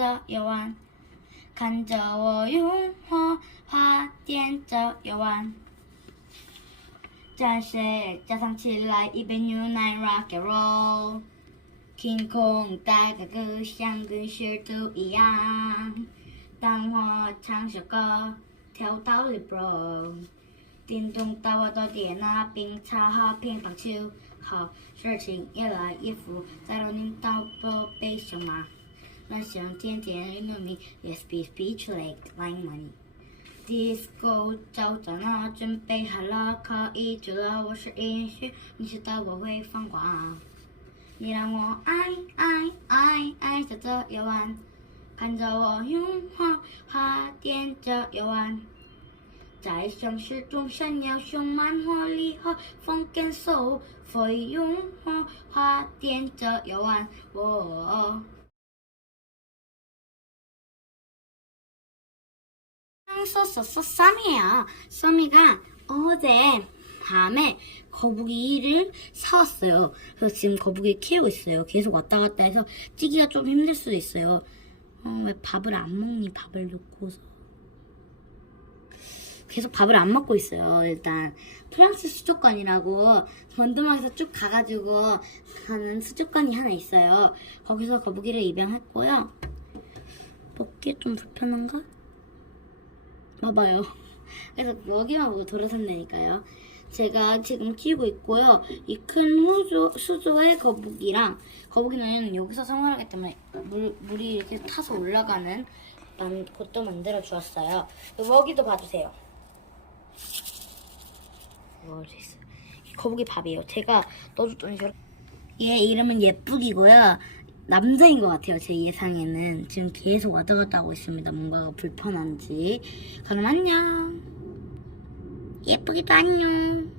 着游玩，看着我用火花点着游玩。战水加上起来一杯牛奶 rock and roll。天空大个个像跟石头一样。当我唱首歌，跳到了 bro。电动到我的电脑，冰茶和乒乓球，好事情越来越富，在罗领导不悲伤吗？那想天天运动迷，yes be speech like line money。disco 找到了，准备好了，可以去了。我是音乐，你知道我会放光。你让我爱爱爱爱着这夜晚，看着我用火花点着夜晚，在城市中闪耀，充满活力和风跟手，会用火花点着夜晚。我。 썼었어 쌈이에요. 쌈이가 어제 밤에 거북이를 사왔어요. 그래서 지금 거북이 키우고 있어요. 계속 왔다 갔다 해서 찌기가 좀 힘들 수도 있어요. 어, 왜 밥을 안 먹니? 밥을 넣고서. 계속 밥을 안 먹고 있어요. 일단 프랑스 수족관이라고 원두막에서 쭉 가가지고 가는 수족관이 하나 있어요. 거기서 거북이를 입양했고요. 먹기 좀 불편한가? 봐봐요. 그래서 먹이만 보고 돌아선다니까요. 제가 지금 키우고 있고요. 이 큰 수조의 거북이랑 거북이는 여기서 생활하기 때문에 물, 물이 이렇게 타서 올라가는 만, 곳도 만들어 주었어요. 먹이도 봐주세요. 거북이 밥이에요. 제가 넣어줬더니 저렇게 얘 이름은 예쁘기고요. 남자인 것 같아요. 제 예상에는 지금 계속 왔다 갔다 하고 있습니다. 뭔가가 불편한지. 그럼 안녕. 예쁘기도 안녕.